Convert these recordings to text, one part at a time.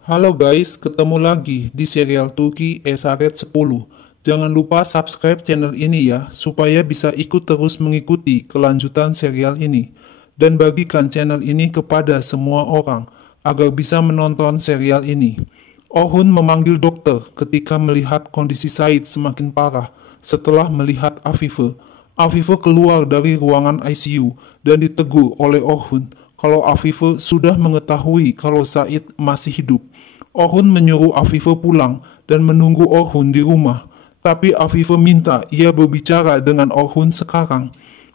Halo guys, ketemu lagi di serial Turki Esaret 10. Jangan lupa subscribe channel ini ya, supaya bisa ikut terus mengikuti kelanjutan serial ini. Dan bagikan channel ini kepada semua orang, agar bisa menonton serial ini. Orhun memanggil dokter ketika melihat kondisi Said semakin parah setelah melihat Afife. Afife keluar dari ruangan ICU dan ditegur oleh Orhun kalau Afife sudah mengetahui kalau Said masih hidup. Orhun menyuruh Afife pulang dan menunggu Orhun di rumah. Tapi Afife minta ia berbicara dengan Orhun sekarang.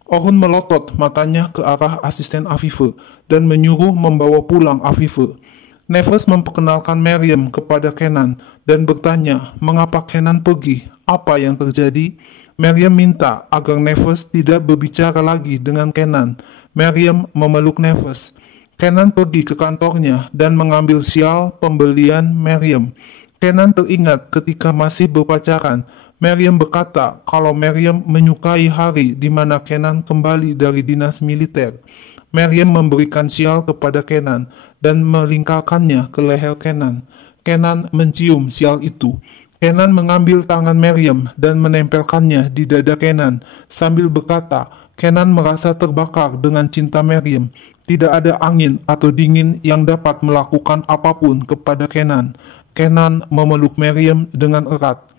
Orhun melotot matanya ke arah asisten Afife dan menyuruh membawa pulang Afife. Nefes memperkenalkan Meryem kepada Kenan dan bertanya mengapa Kenan pergi, apa yang terjadi. Meryem minta agar Nefes tidak berbicara lagi dengan Kenan. Meryem memeluk Nefes. Kenan pergi ke kantornya dan mengambil sial pembelian Meryem. Kenan teringat ketika masih berpacaran. Meryem berkata kalau Meryem menyukai hari di mana Kenan kembali dari dinas militer. Meryem memberikan sial kepada Kenan dan melingkarkannya ke leher Kenan. Kenan mencium sial itu. Kenan mengambil tangan Meryem dan menempelkannya di dada Kenan sambil berkata, Kenan merasa terbakar dengan cinta Meryem. Tidak ada angin atau dingin yang dapat melakukan apapun kepada Kenan. Kenan memeluk Meryem dengan erat.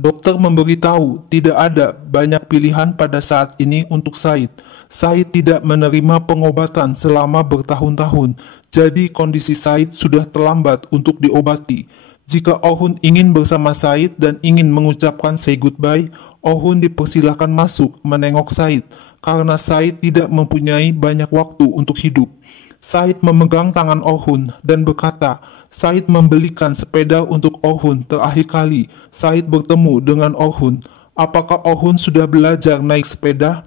Dokter memberitahu tidak ada banyak pilihan pada saat ini untuk Said. Said tidak menerima pengobatan selama bertahun-tahun, jadi kondisi Said sudah terlambat untuk diobati. Jika Orhun ingin bersama Said dan ingin mengucapkan say goodbye, Orhun dipersilakan masuk menengok Said, karena Said tidak mempunyai banyak waktu untuk hidup. Said memegang tangan Orhun dan berkata, Said membelikan sepeda untuk Orhun terakhir kali Said bertemu dengan Orhun. Apakah Orhun sudah belajar naik sepeda?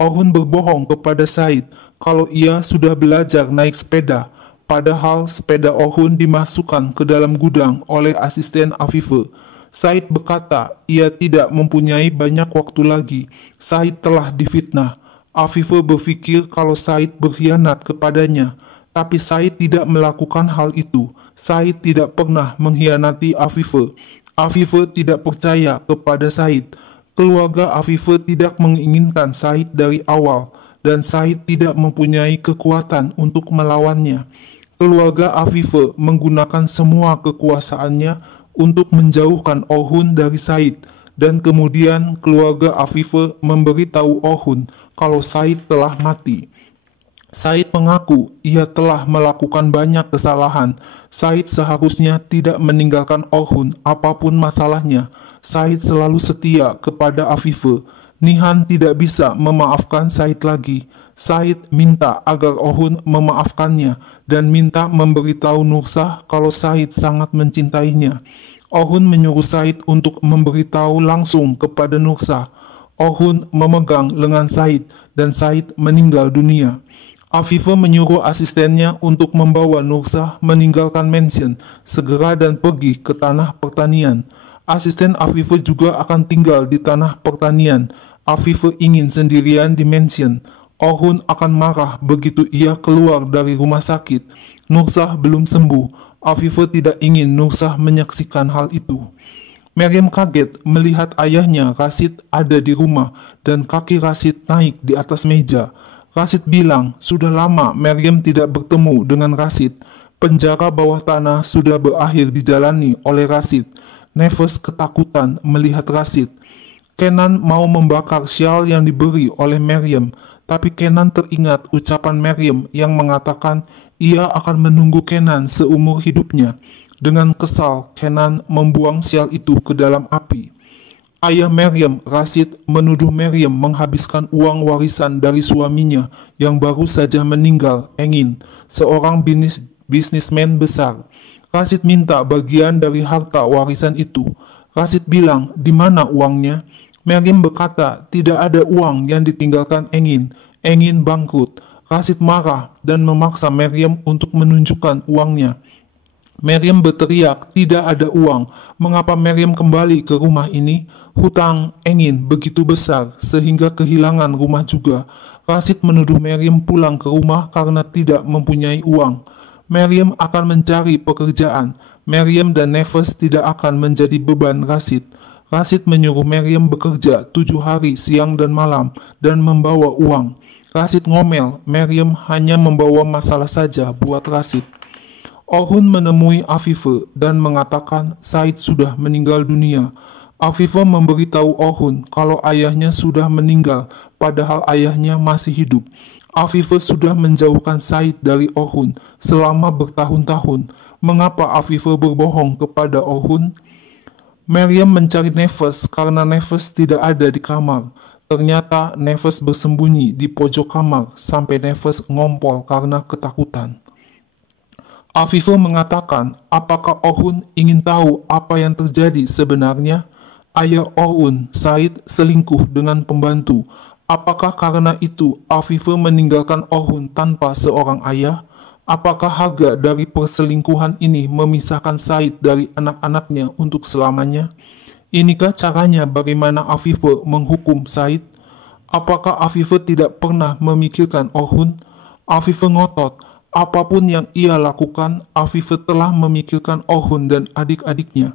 Orhun berbohong kepada Said kalau ia sudah belajar naik sepeda. Padahal sepeda Orhun dimasukkan ke dalam gudang oleh asisten Afife. Said berkata ia tidak mempunyai banyak waktu lagi. Said telah difitnah. Afife berpikir kalau Said berkhianat kepadanya. Tapi Said tidak melakukan hal itu. Said tidak pernah mengkhianati Afife. Afife tidak percaya kepada Said. Keluarga Afife tidak menginginkan Said dari awal. Dan Said tidak mempunyai kekuatan untuk melawannya. Keluarga Afife menggunakan semua kekuasaannya untuk menjauhkan Orhun dari Said, dan kemudian keluarga Afife memberitahu Orhun kalau Said telah mati. Said mengaku ia telah melakukan banyak kesalahan. Said seharusnya tidak meninggalkan Orhun apapun masalahnya. Said selalu setia kepada Afife. Nihan tidak bisa memaafkan Said lagi. Said minta agar Orhun memaafkannya dan minta memberitahu Nursah kalau Said sangat mencintainya. Orhun menyuruh Said untuk memberitahu langsung kepada Nursah. Orhun memegang lengan Said dan Said meninggal dunia. Afife menyuruh asistennya untuk membawa Nursah meninggalkan mansion segera dan pergi ke tanah pertanian. Asisten Afife juga akan tinggal di tanah pertanian. Afife ingin sendirian di mansion. Orhun akan marah begitu ia keluar dari rumah sakit. Nursah belum sembuh. Afife tidak ingin Nursah menyaksikan hal itu. Meryem kaget melihat ayahnya Rashid ada di rumah dan kaki Rashid naik di atas meja. Rashid bilang sudah lama Meryem tidak bertemu dengan Rashid. Penjara bawah tanah sudah berakhir dijalani oleh Rashid. Nefes ketakutan melihat Rashid. Kenan mau membakar syal yang diberi oleh Meryem, tapi Kenan teringat ucapan Meryem yang mengatakan ia akan menunggu Kenan seumur hidupnya. Dengan kesal, Kenan membuang syal itu ke dalam api. Ayah Meryem, Rashid, menuduh Meryem menghabiskan uang warisan dari suaminya yang baru saja meninggal, Engin, seorang bisnismen besar. Rashid minta bagian dari harta warisan itu. Rashid bilang, di mana uangnya? Meryem berkata, tidak ada uang yang ditinggalkan Engin. Engin bangkrut. Rashid marah dan memaksa Meryem untuk menunjukkan uangnya. Meryem berteriak, tidak ada uang. Mengapa Meryem kembali ke rumah ini? Hutang Engin begitu besar sehingga kehilangan rumah juga. Rashid menuduh Meryem pulang ke rumah karena tidak mempunyai uang. Miriam akan mencari pekerjaan. Miriam dan Nefes tidak akan menjadi beban Rashid. Rashid menyuruh Miriam bekerja 7 hari siang dan malam dan membawa uang. Rashid ngomel, Miriam hanya membawa masalah saja buat Rashid. Orhun menemui Afife dan mengatakan Said sudah meninggal dunia. Afife memberitahu Orhun kalau ayahnya sudah meninggal padahal ayahnya masih hidup. Afife sudah menjauhkan Said dari Orhun selama bertahun-tahun. Mengapa Afife berbohong kepada Orhun? Miriam mencari Nefes karena Nefes tidak ada di kamar. Ternyata Nefes bersembunyi di pojok kamar sampai Nefes ngompol karena ketakutan. Afife mengatakan, apakah Orhun ingin tahu apa yang terjadi sebenarnya? Ayah Orhun, Said, selingkuh dengan pembantu. Apakah karena itu Afife meninggalkan Orhun tanpa seorang ayah? Apakah harga dari perselingkuhan ini memisahkan Said dari anak-anaknya untuk selamanya? Inikah caranya bagaimana Afife menghukum Said? Apakah Afife tidak pernah memikirkan Orhun? Afife ngotot, apapun yang ia lakukan, Afife telah memikirkan Orhun dan adik-adiknya.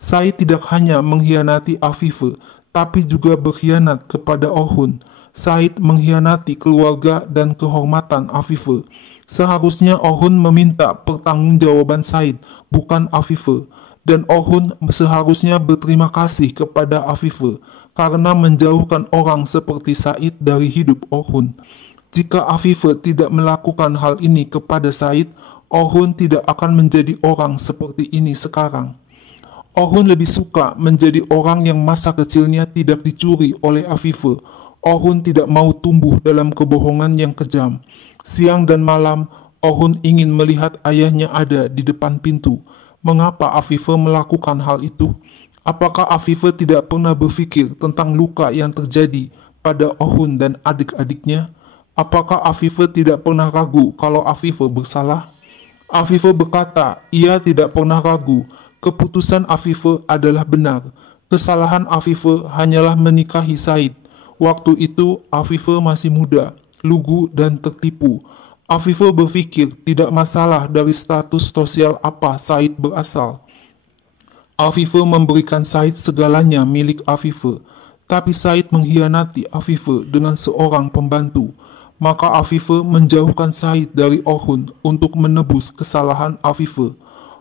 Said tidak hanya mengkhianati Afife, tapi juga berkhianat kepada Orhun. Said mengkhianati keluarga dan kehormatan Afife. Seharusnya Orhun meminta pertanggungjawaban Said, bukan Afife. Dan Orhun seharusnya berterima kasih kepada Afife karena menjauhkan orang seperti Said dari hidup Orhun. Jika Afife tidak melakukan hal ini kepada Said, Orhun tidak akan menjadi orang seperti ini sekarang. Orhun lebih suka menjadi orang yang masa kecilnya tidak dicuri oleh Afife. Orhun tidak mau tumbuh dalam kebohongan yang kejam. Siang dan malam, Orhun ingin melihat ayahnya ada di depan pintu. Mengapa Afife melakukan hal itu? Apakah Afife tidak pernah berpikir tentang luka yang terjadi pada Orhun dan adik-adiknya? Apakah Afife tidak pernah ragu kalau Afife bersalah? Afife berkata, ia tidak pernah ragu. Keputusan Afife adalah benar. Kesalahan Afife hanyalah menikahi Said. Waktu itu Afife masih muda, lugu dan tertipu. Afife berpikir tidak masalah dari status sosial apa Said berasal. Afife memberikan Said segalanya milik Afife. Tapi Said mengkhianati Afife dengan seorang pembantu. Maka Afife menjauhkan Said dari Orhun untuk menebus kesalahan Afife.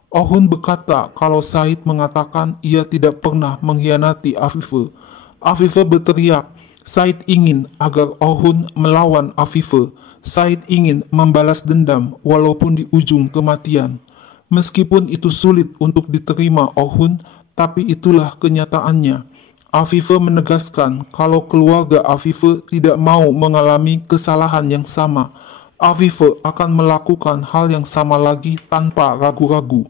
Orhun berkata kalau Said mengatakan ia tidak pernah mengkhianati Afife. Afife berteriak, Said ingin agar Orhun melawan Afife. Said ingin membalas dendam walaupun di ujung kematian. Meskipun itu sulit untuk diterima Orhun, tapi itulah kenyataannya. Afife menegaskan kalau keluarga Afife tidak mau mengalami kesalahan yang sama. Afife akan melakukan hal yang sama lagi tanpa ragu-ragu.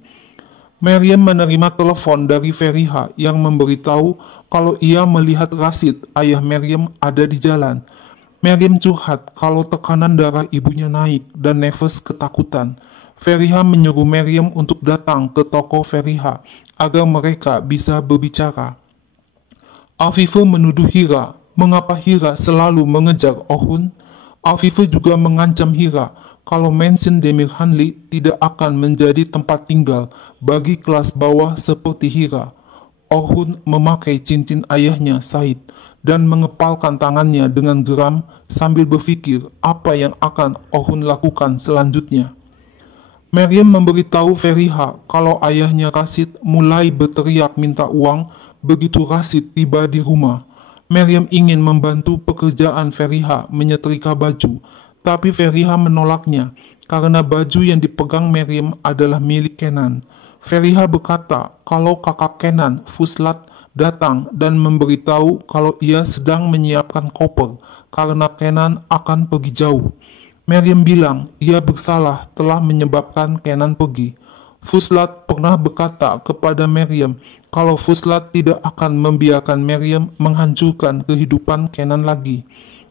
Miriam menerima telepon dari Feriha yang memberitahu kalau ia melihat Rashid, ayah Miriam, ada di jalan. Miriam curhat kalau tekanan darah ibunya naik dan Nefes ketakutan. Feriha menyuruh Miriam untuk datang ke toko Feriha agar mereka bisa berbicara. Afife menuduh Hira, mengapa Hira selalu mengejar Orhun? Afife juga mengancam Hira kalau mansion Demir Hanli tidak akan menjadi tempat tinggal bagi kelas bawah seperti Hira. Orhun memakai cincin ayahnya Said dan mengepalkan tangannya dengan geram sambil berpikir apa yang akan Orhun lakukan selanjutnya. Miriam memberitahu Feriha kalau ayahnya Rashid mulai berteriak minta uang begitu Rashid tiba di rumah. Miriam ingin membantu pekerjaan Feriha menyetrika baju, tapi Feriha menolaknya karena baju yang dipegang Miriam adalah milik Kenan. Feriha berkata kalau kakak Kenan, Fuslat, datang dan memberitahu kalau ia sedang menyiapkan koper karena Kenan akan pergi jauh. Miriam bilang ia bersalah telah menyebabkan Kenan pergi. Fuslat pernah berkata kepada Miriam kalau Fuslat tidak akan membiarkan Miriam menghancurkan kehidupan Kenan lagi.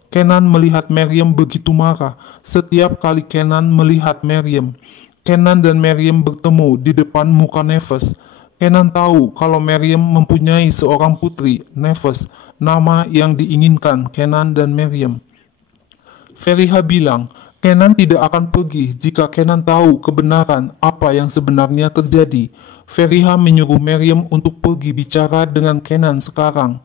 Kenan melihat Miriam begitu marah setiap kali Kenan melihat Miriam. Kenan dan Miriam bertemu di depan muka Nefes. Kenan tahu kalau Miriam mempunyai seorang putri, Nefes, nama yang diinginkan Kenan dan Miriam. Feriha bilang, Kenan tidak akan pergi jika Kenan tahu kebenaran apa yang sebenarnya terjadi. Feriha menyuruh Miriam untuk pergi bicara dengan Kenan sekarang.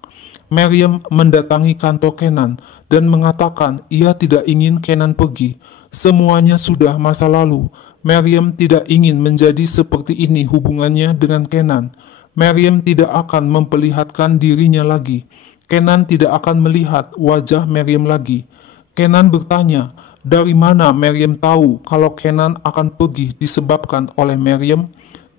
Miriam mendatangi kantor Kenan dan mengatakan ia tidak ingin Kenan pergi. Semuanya sudah masa lalu. Miriam tidak ingin menjadi seperti ini hubungannya dengan Kenan. Miriam tidak akan memperlihatkan dirinya lagi. Kenan tidak akan melihat wajah Miriam lagi. Kenan bertanya, dari mana Miriam tahu kalau Kenan akan pergi disebabkan oleh Miriam?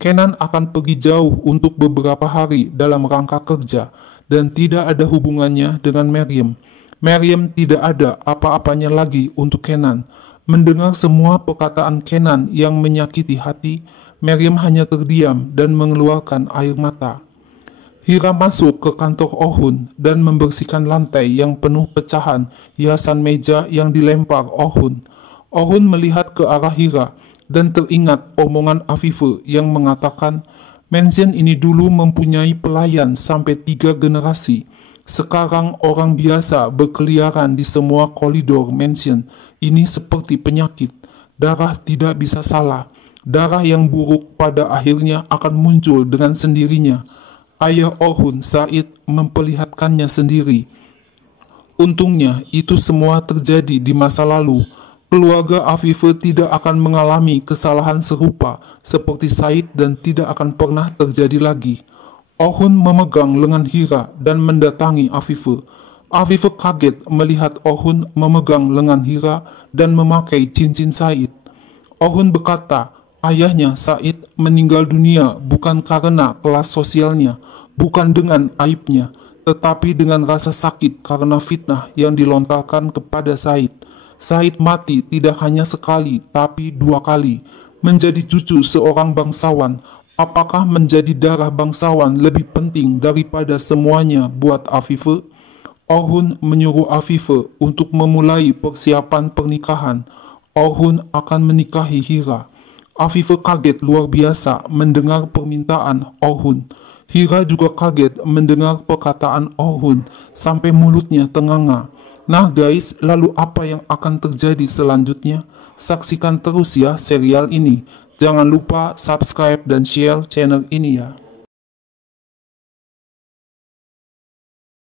Kenan akan pergi jauh untuk beberapa hari dalam rangka kerja dan tidak ada hubungannya dengan Miriam. Miriam tidak ada apa-apanya lagi untuk Kenan. Mendengar semua perkataan Kenan yang menyakiti hati, Miriam hanya terdiam dan mengeluarkan air mata. Hira masuk ke kantor Ohun dan membersihkan lantai yang penuh pecahan hiasan meja yang dilempar Ohun. Ohun melihat ke arah Hira dan teringat omongan Afife yang mengatakan, mansion ini dulu mempunyai pelayan sampai 3 generasi. Sekarang orang biasa berkeliaran di semua koridor mansion. Ini seperti penyakit. Darah tidak bisa salah. Darah yang buruk pada akhirnya akan muncul dengan sendirinya. Ayah Ohun, Said, memperlihatkannya sendiri. Untungnya, itu semua terjadi di masa lalu. Keluarga Afife tidak akan mengalami kesalahan serupa seperti Said dan tidak akan pernah terjadi lagi. Ohun memegang lengan Hira dan mendatangi Afife. Afife kaget melihat Ohun memegang lengan Hira dan memakai cincin Said. Ohun berkata, ayahnya Said meninggal dunia bukan karena kelas sosialnya, bukan dengan aibnya, tetapi dengan rasa sakit karena fitnah yang dilontarkan kepada Said. Said mati tidak hanya sekali, tapi 2 kali. Menjadi cucu seorang bangsawan, apakah menjadi darah bangsawan lebih penting daripada semuanya buat Afife? Ohun menyuruh Afife untuk memulai persiapan pernikahan. Ohun akan menikahi Hira. Afife kaget luar biasa mendengar permintaan Ohun. Hira juga kaget mendengar perkataan Ohun sampai mulutnya tenganga. Nah guys, lalu apa yang akan terjadi selanjutnya? Saksikan terus ya serial ini. Jangan lupa subscribe dan share channel ini ya.